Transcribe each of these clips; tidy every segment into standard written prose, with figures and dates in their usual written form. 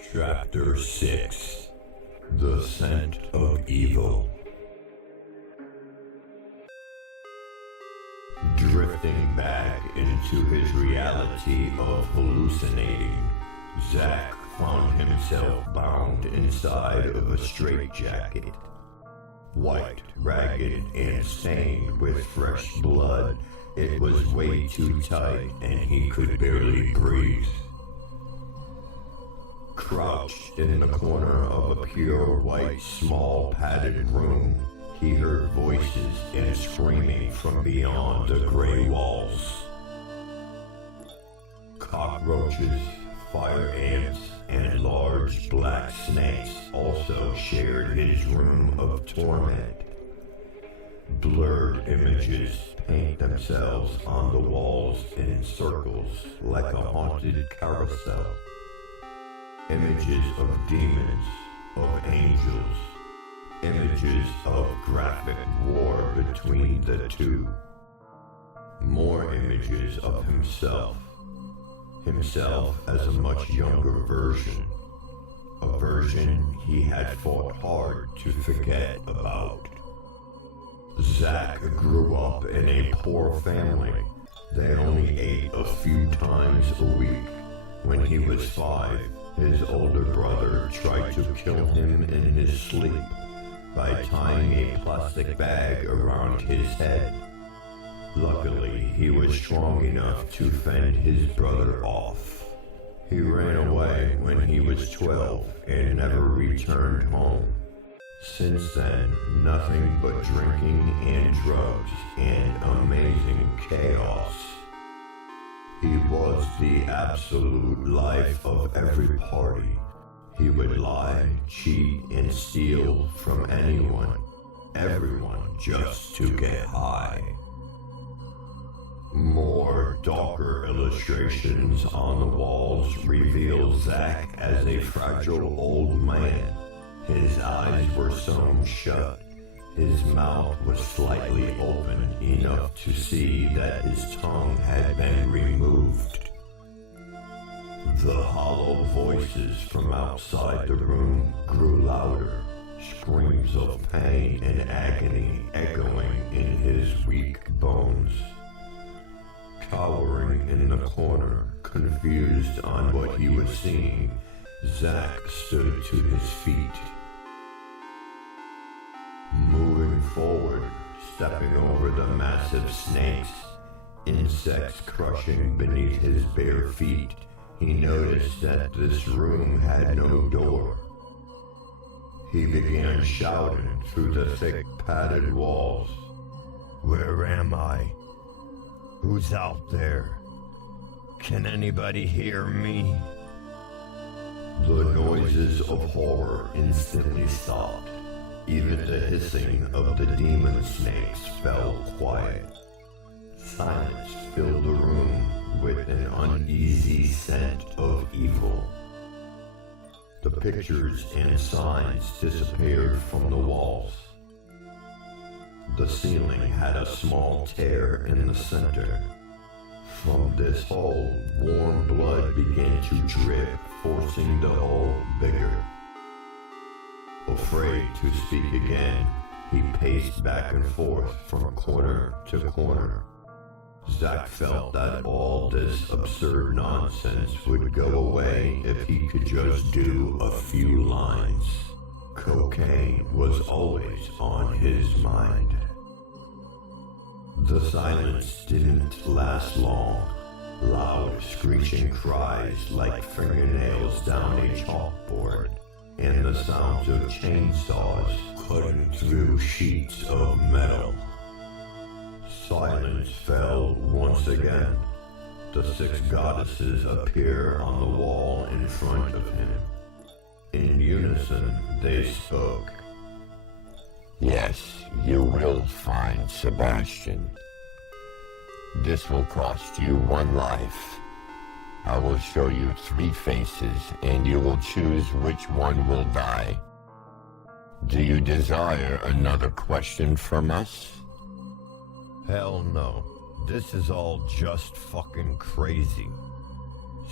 Chapter 6: The Scent of Evil. Drifting back into his reality of hallucinating, Zack found himself bound inside of a straitjacket. White, ragged, and stained with fresh blood, it was way too tight and he could barely breathe. Crouched in the corner of a pure white, small, padded room, he heard voices and screaming from beyond the gray walls. Cockroaches, fire ants, and large black snakes also shared his room of torment. Blurred images paint themselves on the walls in circles like a haunted carousel. Images of demons, of angels, images of graphic war between the two. More images of himself as a much younger version, a version he had fought hard to forget about. Zack grew up in a poor family. They only ate a few times a week. When he was 5, his older brother tried to kill him in his sleep by tying a plastic bag around his head. Luckily, he was strong enough to fend his brother off. He ran away when he was 12 and never returned home. Since then, nothing but drinking and drugs and amazing chaos. He was the absolute life of every party. He would lie, cheat, and steal from anyone, everyone, just to get high. More darker illustrations on the walls reveal Zack as a fragile old man. His eyes were sewn shut. His mouth was slightly open enough to see that his tongue had been removed. The hollow voices from outside the room grew louder, screams of pain and agony echoing in his weak bones. Cowering in the corner, confused on what he was seeing, Zack stood to his feet. Moving forward, stepping over the massive snakes, insects crushing beneath his bare feet, he noticed that this room had no door. He began shouting through the thick padded walls. "Where am I? Who's out there? Can anybody hear me?" The noises of horror instantly stopped. Even the hissing of the demon snakes fell quiet. Silence filled the room with an uneasy scent of evil. The pictures and signs disappeared from the walls. The ceiling had a small tear in the center. From this hole, warm blood began to drip, forcing the hole bigger. Afraid to speak again, he paced back and forth from corner to corner. Zack felt that all this absurd nonsense would go away if he could just do a few lines. Cocaine was always on his mind. The silence didn't last long. Loud, screeching cries like fingernails down a chalkboard, and the sounds of chainsaws cutting through sheets of metal. Silence fell once again. The 6 goddesses appear on the wall in front of him. In unison, they spoke. "Yes, you will find Sebastian. This will cost you 1 life. I will show you 3 faces, and you will choose which one will die. Do you desire another question from us?" Hell no. This is all just fucking crazy.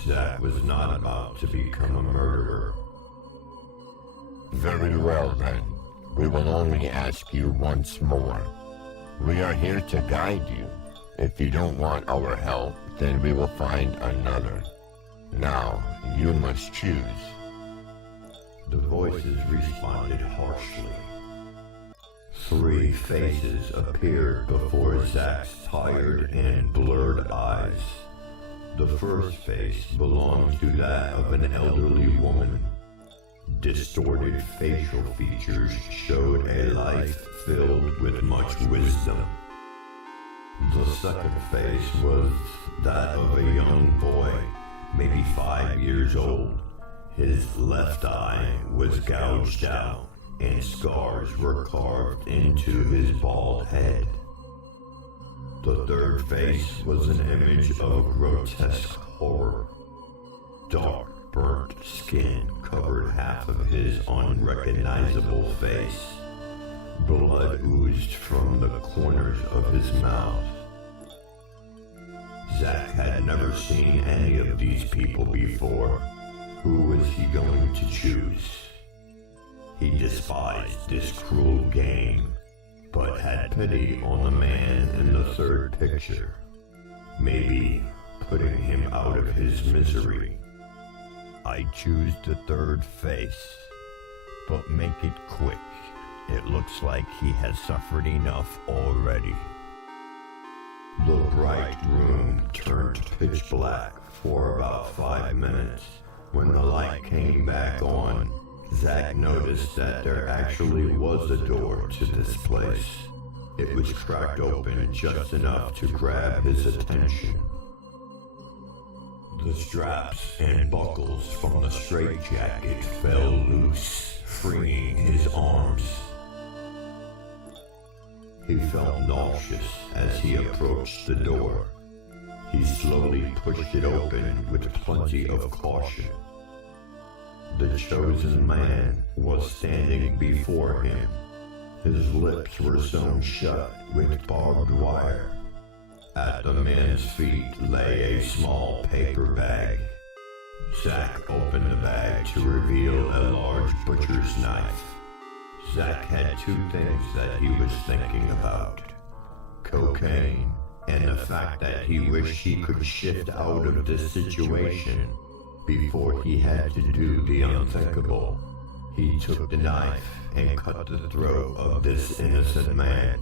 Zach was not about to become a murderer. Very well then. We will only ask you once more. We are here to guide you. If you don't want our help, then we will find another. Now, you must choose. The voices responded harshly. 3 faces appeared before Zach's tired and blurred eyes. The first face belonged to that of an elderly woman. Distorted facial features showed a life filled with much wisdom. The second face was that of a young boy, maybe 5 years old. His left eye was gouged out, and scars were carved into his bald head. The third face was an image of grotesque horror. Dark, burnt skin covered half of his unrecognizable face. Blood oozed from the corners of his mouth. Zach had never seen any of these people before. Who was he going to choose? He despised this cruel game, but had pity on the man in the third picture, maybe putting him out of his misery. I choose the third face, but make it quick. It looks like he has suffered enough already. The bright room turned pitch black for about 5 minutes. When the light came back on, Zach noticed that there actually was a door to this place. It was cracked open just enough to grab his attention. The straps and buckles from the straitjacket fell loose, freeing his arms. He felt nauseous as he approached the door. He slowly pushed it open with plenty of caution. The chosen man was standing before him. His lips were sewn shut with barbed wire. At the man's feet lay a small paper bag. Zach opened the bag to reveal a large butcher's knife. Zach had 2 things that he was thinking about: cocaine and the fact that he wished he could shift out of this situation before he had to do the unthinkable. He took the knife and cut the throat of this innocent man.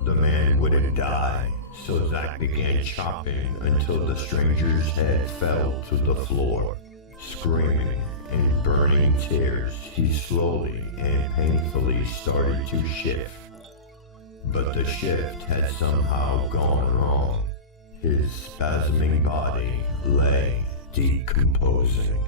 The man wouldn't die, so Zach began chopping until the stranger's head fell to the floor. Screaming and burning tears, he slowly and painfully started to shift. But the shift had somehow gone wrong. His spasming body lay decomposing.